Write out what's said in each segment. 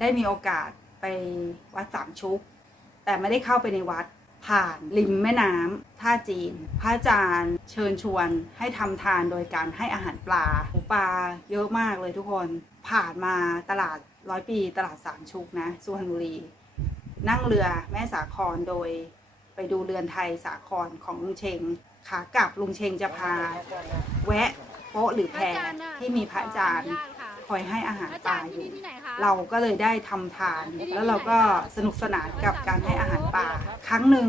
ได้มีโอกาสไปวัดสามชุก แต่ไม่ได้เข้าไปในวัดผ่านริมแม่น้ำท่าจีน พระอาจารย์เชิญชวนให้ทำทานโดยการให้อาหารปลาหมูปลาเยอะมากเลยทุกคน ผ่านมาตลาดร้อยปีตลาดสามชุกนะสุพรรณบุรี นั่งเรือแม่สาครโดยไปดูเรือนไทยสาครของลุงเชง ขากลับลุงเชงจะพา แวะโป๊ะหรือแพที่มีพระอาจารย์ คอยให้อาหารอาปจาลารย์อที่ยู่นี่ที่ไหนคะเราก็เลยได้ทำทาน แล้วเราก็สนุกสนานกับการให้อาหารปลาครั้งหนึ่ง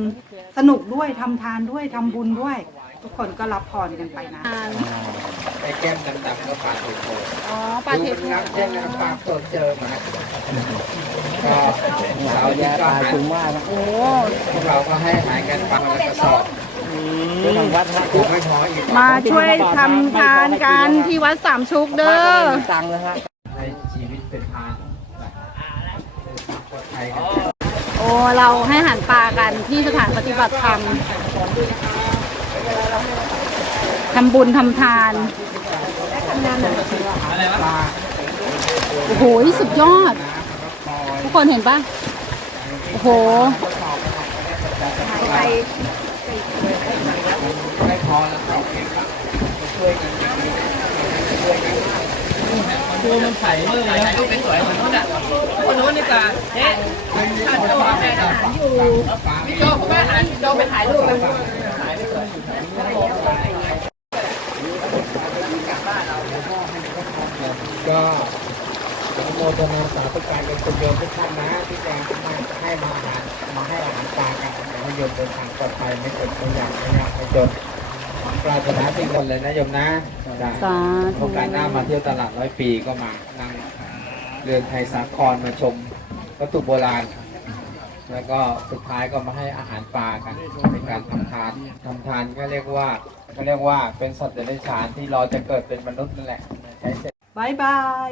สนุกด้วยทำทานด้วยทำบุญด้วย ทุกคนก็รับพรกันไปนะไอ้แก้มดำๆก็ปลาเทโพอ๋อปลาเทดูโพน้ำเช่นน้ำปลาสดเจอมาก็เราแย่เนี่ยก็ปลาหาสูงมากครับโอ้พวกเราก็ให้หายกันปลาละกระสอบ มไม่พออีกมาช่วยทำทานกันที่วัดสามชุกเด้อตังค์นะฮะให้ชีวิตเป็นทานแบบปลอดภัยกันโอ้เราให้อาหารปลากันที่สถานปฏิบัติธรรมทำบุญทำทานโอ้โหสุดยอด ทุกคนเห็นปะโอ้โหไม่ พอแล้วเราเก็บอะช่วยกันช่วยกันดูมันใสเลยถ่ายรูปเป็นสวยเหมือนนู้นอะคนนู้นนี่กว่าเอ๊ะถ้าจะวาแม่อาหารอยู่พี่โจผมว่าอันโจไปถ่ายรูปเลยก็โมทนาสาธุการเป็นคุณโยมทุกท่านนะที่แจะมาให้มาหามาให้อาหารปลากันขอให้โยมเดินทางปลอดภัยไม่เกิดไม่อยากไม่ยากไม่จน ปรารถนาสิ่งคนเลยนะโยมนะจ้ะสาธุ โอกาสหน้ามาเที่ยวตลาดร้อยปีก็มานั่งเรือนไทยสาครมาชมวัตถุโบราณ แล้วก็สุดท้ายก็มาให้อาหารปลากันเป็นการทำทานทำทานก็เรียกว่าก็เรียกว่าเป็นสัตว์เดรัจฉานที่รอจะเกิดเป็นมนุษย์นั่นแหละใช้เสร็จ บายบาย